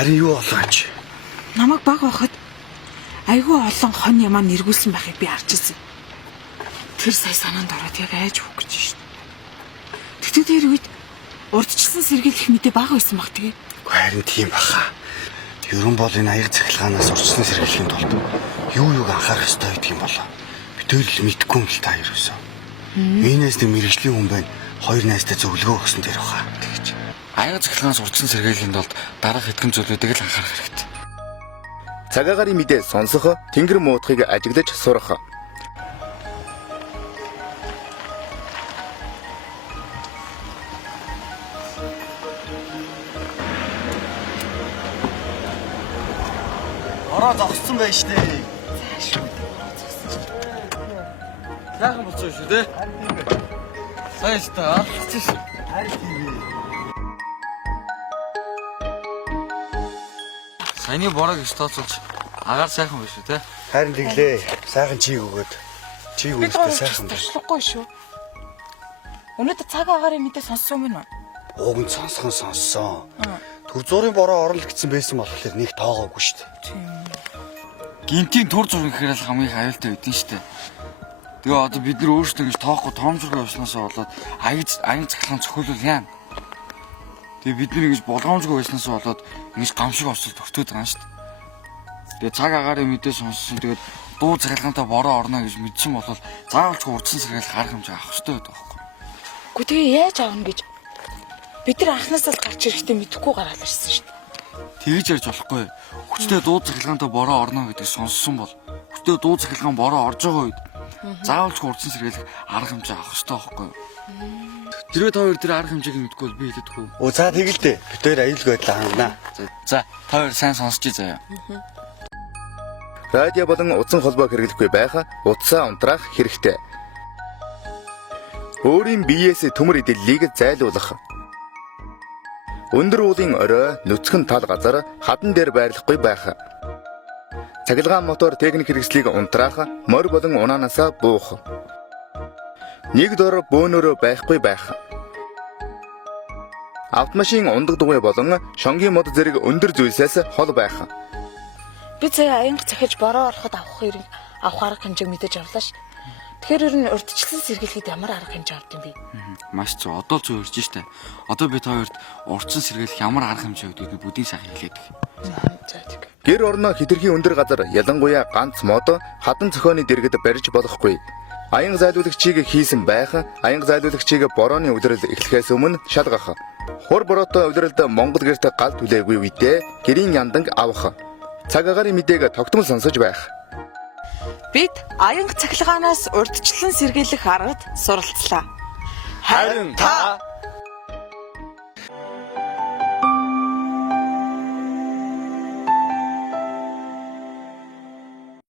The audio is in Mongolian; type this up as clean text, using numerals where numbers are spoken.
Харин юу болоо чи? Намайг баг байхад айгүй олон хон ямаа нэргүүлсэн байхыг би харж ирсэн. Тэр сая санаанд ороод яг айж хөөх гэж шин. Тэгтээ тэр үед урдчилсан сэргийлэх мэдээ бага байсан баг тэгээ. Харин тийм баха. Ерөн бол энэ аяг цахилгаанаас урдчилсан сэргийлэхийн тулд юуг анхаарах ёстой гэдэг юм болоо. Бид л мэдгүй юм л та хоёр өсөө. Минээс нэг мэрэгжлийн хүн байна. Хоёр найзтай зөвлөгөө өгсөн дээр баха. Тэгэж. Аяг цахилгаанаас урдчилсан сэргийлэхийн тулд дараах хэдхэн зүйлүүдийг л анхаарах хэрэгтэй. Цагаагаарын мэдээ сонсох, тэнгэр муутхыг ажиглаж сурах. Ороо зогссон байж штэ. Яахан болчихсон шүү дээ. Сайн шүү дээ. Алцсан шүү. Харин тийм. Саяны бороо гэж тооцоолж агаар сайхан биш үү те? Харин тэглээ. Сайхан чийг өгөөд. Чийг Бид өгөхдөө сайхан байна. туршлахгүй шүү. Өнөөдөр цаг агаарын мэдээ сонссон юм уу? Уг нь сонссон. Төр зургийн бороо орно гэсэн байсан болохоор нэг тоогоогүй штэ. Гинтийн тур зураг гэхээр л хамгийн аюултай байдэн штэ. Тэгээ одоо бид нар өөрсдөө ингэж тоохгүй тоомжроо явснасаа болоод аяг цахилгаан цохиулвал яана. Тэгээ бид нар ингэж болгоомжгүй байснасаа болоод ингэж гамшиг орсол төгтөөд байгаа юм штэ. Тэгээ цаг агаарын мэдээ сонссон. Тэгээд дуу цахилгаантай бороо орно гэж мэдсэн бол заавалчгүй урдсан сэргээл харах хэмжээ авах хэрэгтэй байдаг байхгүй. Гү тэгээ яаж аавна гэж бид нар анхнаасаа л гарч ирэхдээ мэдэхгүй гараад ирсэн шүү дээ. Тэгж ярьж болохгүй. Хүчтэй дуу цахилгаантай бороо орно гэдэг сонссон бол хүчтэй дуу цахилгаан бороо орж байгаа үед заавалчгүй урдсан сэргээл арга хэмжээ авах хэрэгтэй байхгүй. Тэрвээ та хоёр тэр арга хэмжээг мэдгүй бол би хэлэдэггүй. Оо за тэгэлдэ. Бид хоёр аюулгүй байдлаа хангана. За та хоёр сайн сонсчих заяа. Радио болон утсан холбоо хэрэглэхгүй байх, утсаа унтраах хэрэгтэй. Өөрийн биеэс төмөр идэллийг зайлуулах. Өндөр уулын орой нүцгэн тал газар хадан дээр байрлахгүй байх. Цахилгаан мотор техник хэрэгслийг унтраах, морь болон унаанасаа буух. Нэг дор бөөнөрөө байхгүй байх. Автомашин ундаг дугуй болон шонгийн мод зэрэг өндөр зүйлсээс хол байх. Би сая аянга цахиж бороо ороход авах хэрэг авах арга хэмжээг мэдэж авлаа ш. Тэгэхээр ер нь урдчлан сэргийлэхэд ямар арга хэмжээ авд юм бэ? Маш зөв. Одоо л зөв ярьж штэ. Одоо би та хоёрт урдсан сэргийлэх ямар арга хэмжээ өгдгийг бүдийн сайхан хэлээд. За тийм. Гэр орноо хэтэрхий өндөр газар ялангуяа ганц мод хадан цохооны дэргэд барьж болохгүй. Аянга зайлуулагчийг хийсэн байх, аянга зайлуулагчийг борооны улирал эхлэхээс өмнө шалгах. Хур бороотой улиралд Монгол гэрт гал түлээгүй үедээ гэрийн янданг авах. Цаг агаарын мэдээг тогтмол сонсож байх. Бид аянга цахилгаанаас урдчлан сэргийлэх аргад суралцлаа. Харин та